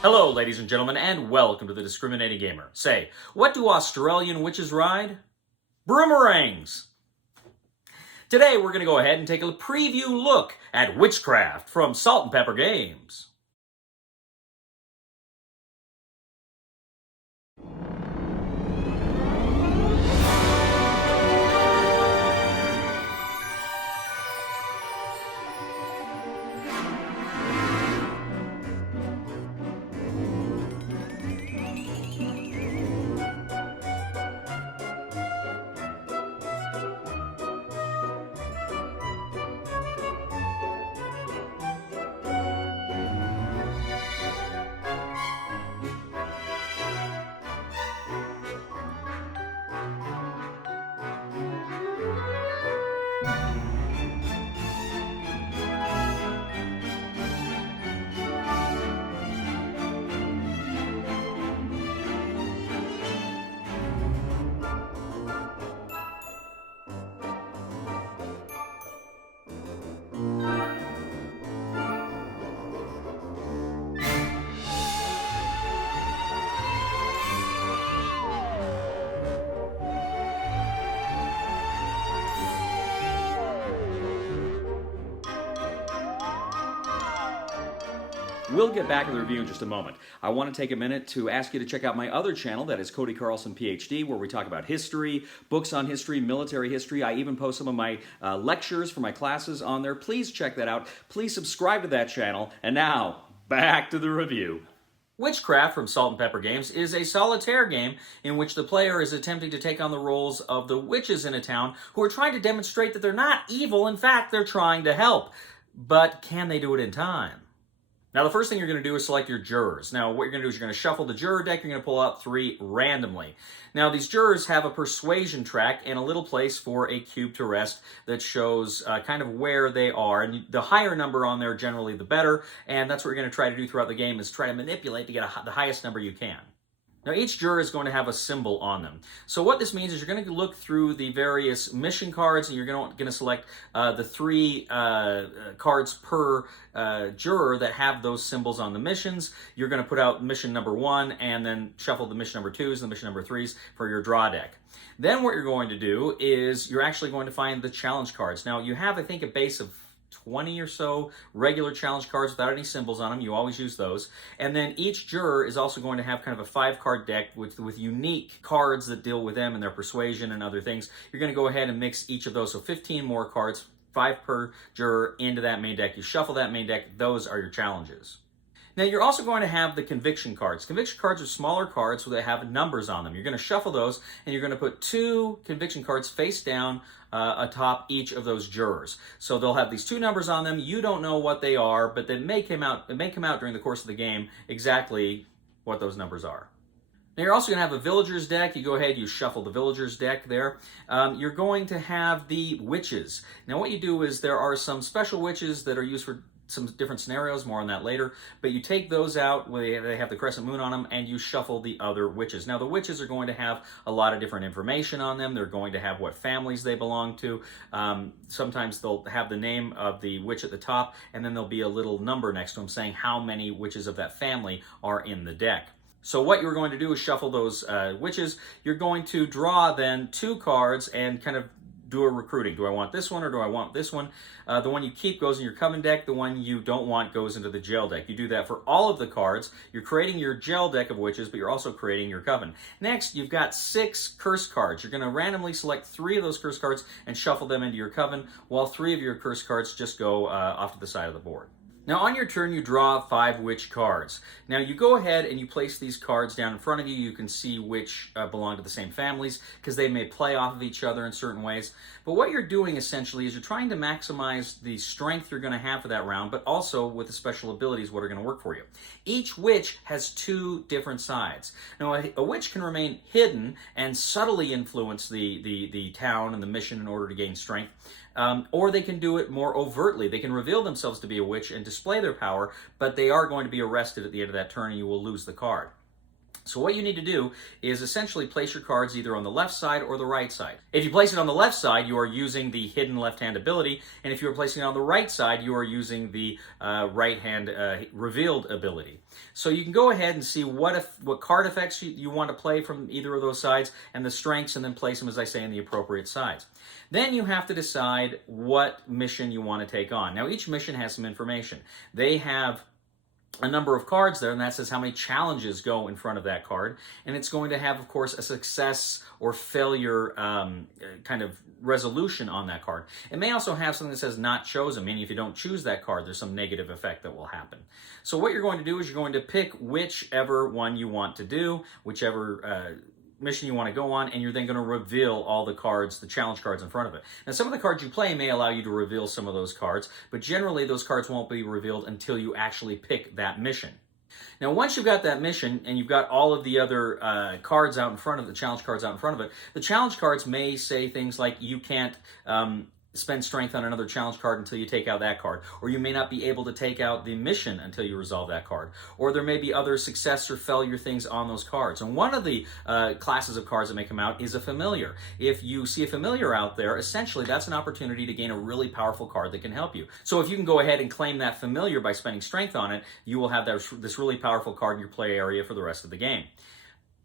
Hello, ladies and gentlemen, and welcome to the Discriminating Gamer. Say, what do Australian witches ride? Broomerangs! Today we're going to go ahead and take a preview look at Witchcraft from Salt and Pepper Games. We'll get back to the review in just a moment. I want to take a minute to ask you to check out my other channel, that is Cody Carlson, PhD, where we talk about history, books on history, military history. I even post some of my lectures for my classes on there. Please check that out. Please subscribe to that channel. And now, back to the review. Witchcraft from Salt and Pepper Games is a solitaire game in which the player is attempting to take on the roles of the witches in a town who are trying to demonstrate that they're not evil. In fact, they're trying to help. But can they do it in time? Now, the first thing you're going to do is select your jurors. Now, what you're going to do is you're going to shuffle the juror deck. You're going to pull out 3 randomly. Now, these jurors have a persuasion track and a little place for a cube to rest that shows kind of where they are. And the higher number on there, generally the better. And that's what you're going to try to do throughout the game, is try to manipulate to get the highest number you can. Now, each juror is going to have a symbol on them. So what this means is you're going to look through the various mission cards, and you're going to select the 3 cards per juror that have those symbols on the missions. You're going to put out mission number 1 and then shuffle the mission number 2s and the mission number 3s for your draw deck. Then what you're going to do is you're actually going to find the challenge cards. Now, you have, I think, a base of 20 or so regular challenge cards without any symbols on them. You always use those. And then each juror is also going to have kind of a 5-card deck with unique cards that deal with them and their persuasion and other things. You're going to go ahead and mix each of those. So 15 more cards, 5 per juror, into that main deck. You shuffle that main deck. Those are your challenges. Now, you're also going to have the conviction cards. Conviction cards are smaller cards that have numbers on them. You're going to shuffle those, and you're going to put 2 conviction cards face down atop each of those jurors. So they'll have these 2 numbers on them. You don't know what they are, but they may come out during the course of the game exactly what those numbers are. Now, you're also going to have a villagers deck. You go ahead, you shuffle the villagers deck there. You're going to have the witches. Now, what you do is there are some special witches that are used for some different scenarios, more on that later, but you take those out, they have the crescent moon on them, and you shuffle the other witches. Now, the witches are going to have a lot of different information on them. They're going to have what families they belong to. Sometimes they'll have the name of the witch at the top, and then there'll be a little number next to them saying how many witches of that family are in the deck. So what you're going to do is shuffle those witches. You're going to draw then 2 cards and kind of do a recruiting. Do I want this one or do I want this one? The one you keep goes in your coven deck. The one you don't want goes into the jail deck. You do that for all of the cards. You're creating your jail deck of witches, but you're also creating your coven. Next, you've got 6 curse cards. You're going to randomly select 3 of those curse cards and shuffle them into your coven, while 3 of your curse cards just go off to the side of the board. Now, on your turn, you draw 5 witch cards. Now, you go ahead and you place these cards down in front of you. You can see which belong to the same families, because they may play off of each other in certain ways. But what you're doing, essentially, is you're trying to maximize the strength you're going to have for that round, but also with the special abilities what are going to work for you. Each witch has 2 different sides. Now, a witch can remain hidden and subtly influence the town and the mission in order to gain strength. Or they can do it more overtly. They can reveal themselves to be a witch and display their power, but they are going to be arrested at the end of that turn, and you will lose the card. So what you need to do is essentially place your cards either on the left side or the right side. If you place it on the left side, you are using the hidden left hand ability, and if you are placing it on the right side, you are using the right hand revealed ability. So you can go ahead and see what card effects you want to play from either of those sides and the strengths, and then place them, as I say, in the appropriate sides. Then you have to decide what mission you want to take on. Now each mission has some information. They have a number of cards there, and that says how many challenges go in front of that card, and it's going to have, of course, a success or failure kind of resolution on that card. It may also have something that says not chosen, meaning if you don't choose that card, there's some negative effect that will happen. So what you're going to do is you're going to pick whichever one you want to do, whichever mission you want to go on, and you're then going to reveal all the cards, the challenge cards in front of it. Now, some of the cards you play may allow you to reveal some of those cards, but generally those cards won't be revealed until you actually pick that mission. Now, once you've got that mission and you've got all of the other cards out in front of the challenge cards out in front of it, the challenge cards may say things like you can't spend strength on another challenge card until you take out that card, or you may not be able to take out the mission until you resolve that card, or there may be other success or failure things on those cards. And one of the classes of cards that may come out is a familiar. If you see a familiar out there, essentially that's an opportunity to gain a really powerful card that can help you. So if you can go ahead and claim that familiar by spending strength on it, you will have this really powerful card in your play area for the rest of the game.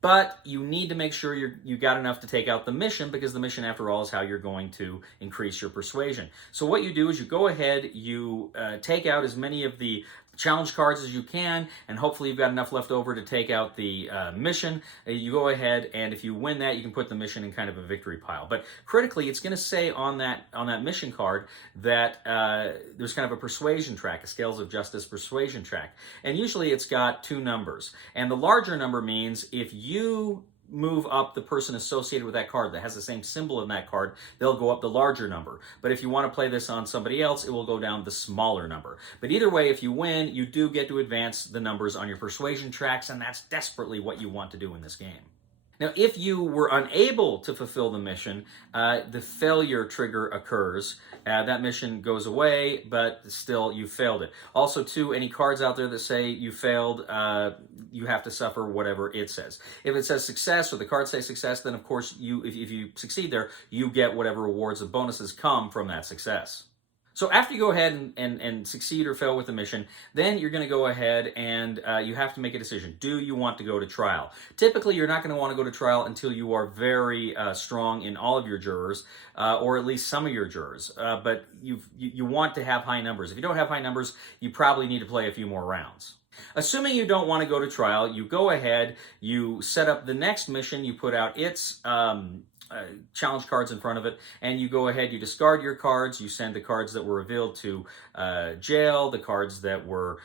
But you need to make sure you got enough to take out the mission, because the mission, after all, is how you're going to increase your persuasion. So what you do is you go ahead, you take out as many of the challenge cards as you can, and hopefully you've got enough left over to take out the mission. You go ahead, and if you win that, you can put the mission in kind of a victory pile. But critically, it's going to say on that mission card that there's kind of a persuasion track, a Scales of Justice persuasion track. And usually it's got 2 numbers. And the larger number means if you move up the person associated with that card that has the same symbol in that card, they'll go up the larger number. But if you want to play this on somebody else, it will go down the smaller number. But either way, if you win, you do get to advance the numbers on your persuasion tracks, and that's desperately what you want to do in this game. Now, if you were unable to fulfill the mission, the failure trigger occurs. That mission goes away, but still you failed it. Also, too, any cards out there that say you failed, you have to suffer whatever it says. If it says success, or the cards say success, then of course, if you succeed there, you get whatever rewards or bonuses come from that success. So after you go ahead and succeed or fail with the mission, then you're going to go ahead and you have to make a decision. Do you want to go to trial? Typically, you're not going to want to go to trial until you are very strong in all of your jurors, or at least some of your jurors. But you want to have high numbers. If you don't have high numbers, you probably need to play a few more rounds. Assuming you don't want to go to trial, you go ahead, you set up the next mission, you put out its challenge cards in front of it, and you go ahead, you discard your cards, you send the cards that were revealed to jail, the cards that were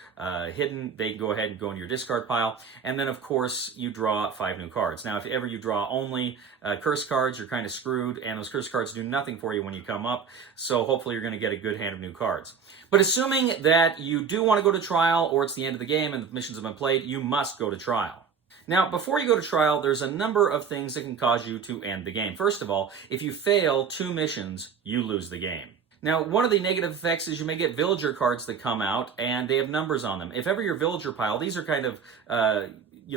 hidden, they go ahead and go in your discard pile, and then of course you draw 5 new cards. Now if ever you draw only curse cards, you're kind of screwed, and those curse cards do nothing for you when you come up, so hopefully you're going to get a good hand of new cards. But assuming that you do want to go to trial, or it's the end of the game and the missions have been played, you must go to trial. Now, before you go to trial, there's a number of things that can cause you to end the game. First of all, if you fail 2 missions, you lose the game. Now, one of the negative effects is you may get villager cards that come out, and they have numbers on them. If ever your villager pile, these are kind of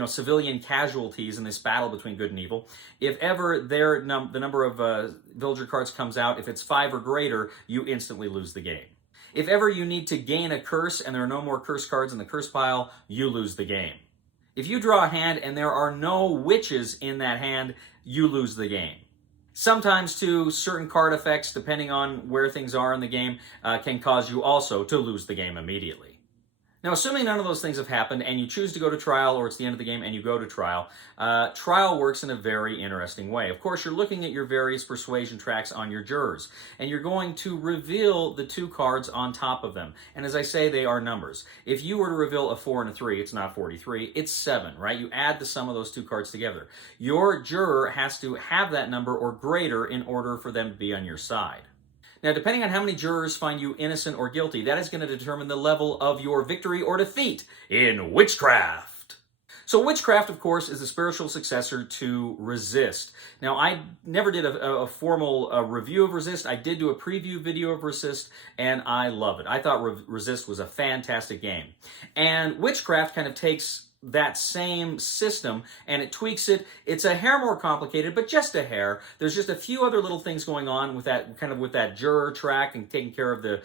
civilian casualties in this battle between good and evil. If ever the number of villager cards comes out, if it's 5 or greater, you instantly lose the game. If ever you need to gain a curse and there are no more curse cards in the curse pile, you lose the game. If you draw a hand and there are no witches in that hand, you lose the game. Sometimes, too, certain card effects, depending on where things are in the game, can cause you also to lose the game immediately. Now, assuming none of those things have happened and you choose to go to trial, or it's the end of the game and you go to trial, trial works in a very interesting way. Of course, you're looking at your various persuasion tracks on your jurors, and you're going to reveal the 2 cards on top of them. And as I say, they are numbers. If you were to reveal a 4 and a 3, it's not 43, it's 7, right? You add the sum of those 2 cards together. Your juror has to have that number or greater in order for them to be on your side. Now, depending on how many jurors find you innocent or guilty, that is going to determine the level of your victory or defeat in Witchcraft. So Witchcraft, of course, is the spiritual successor to Resist. Now, I never did a formal review of Resist. I did do a preview video of Resist, and I love it. I thought Resist was a fantastic game. And Witchcraft kind of takes that same system and it tweaks it. It's a hair more complicated, but just a hair. There's just a few other little things going on with that, kind of with that juror track and taking care of the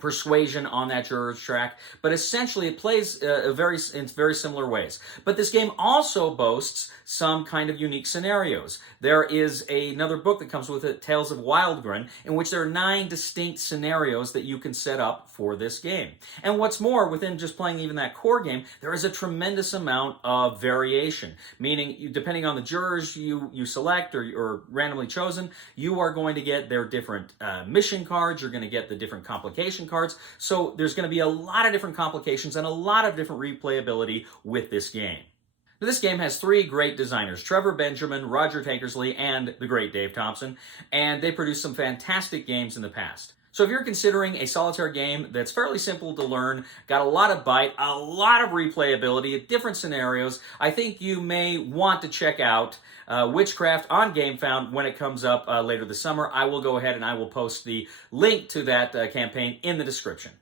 persuasion on that juror's track, but essentially it plays in very similar ways. But this game also boasts some kind of unique scenarios. There is another book that comes with it, Tales of Wildgren, in which there are 9 distinct scenarios that you can set up for this game. And what's more, within just playing even that core game, there is a tremendous amount of variation, meaning depending on the jurors you select or randomly chosen, you are going to get their different mission cards, you're going to get the different complication cards. So there's going to be a lot of different complications and a lot of different replayability with this game. Now, this game has 3 great designers, Trevor Benjamin, Roger Tankersley, and the great Dave Thompson, and they produced some fantastic games in the past. So if you're considering a solitaire game that's fairly simple to learn, got a lot of bite, a lot of replayability, different scenarios, I think you may want to check out Witchcraft on GameFound when it comes up later this summer. I will go ahead and I will post the link to that campaign in the description.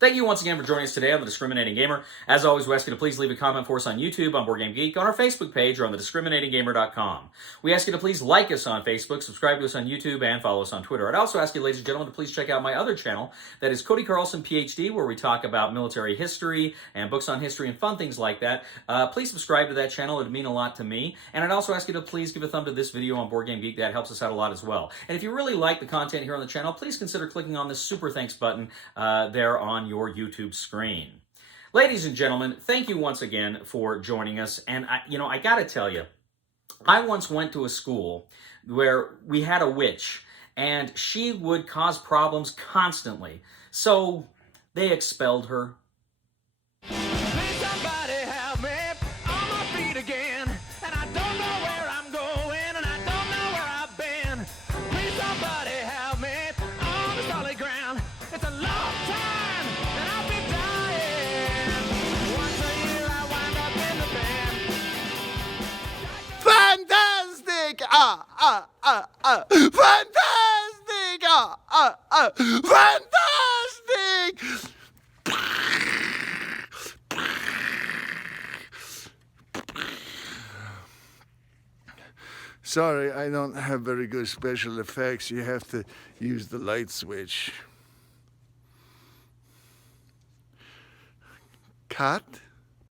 Thank you once again for joining us today on The Discriminating Gamer. As always, we ask you to please leave a comment for us on YouTube, on Board Game Geek, on our Facebook page, or on thediscriminatinggamer.com. We ask you to please like us on Facebook, subscribe to us on YouTube, and follow us on Twitter. I'd also ask you, ladies and gentlemen, to please check out my other channel, that is Cody Carlson, PhD, where we talk about military history and books on history and fun things like that. Please subscribe to that channel. It would mean a lot to me. And I'd also ask you to please give a thumb to this video on Board Game Geek. That helps us out a lot as well. And if you really like the content here on the channel, please consider clicking on this super thanks button there on your YouTube screen. Ladies and gentlemen, thank you once again for joining us. And I gotta tell you, I once went to a school where we had a witch and she would cause problems constantly. So they expelled her. Fantastic! Fantastic! Sorry, I don't have very good special effects. You have to use the light switch. Cut.